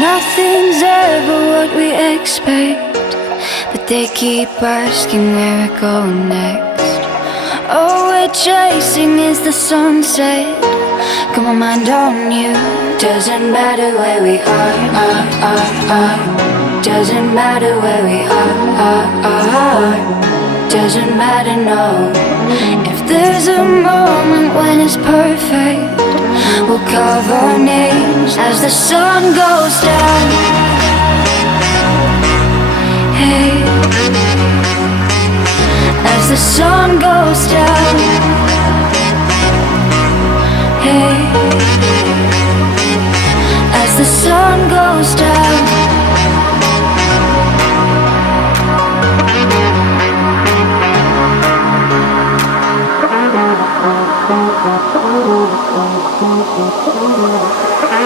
Nothing's ever what we expect, but they keep asking where we're going next. All we're chasing is the sunset. Got my mind on you. Doesn't matter where we are. Doesn't matter where we are. Doesn't matter, no. If there's a moment when it's perfect, we'll carve our names as the sun goes down. Hey, as the sun goes down. Hey.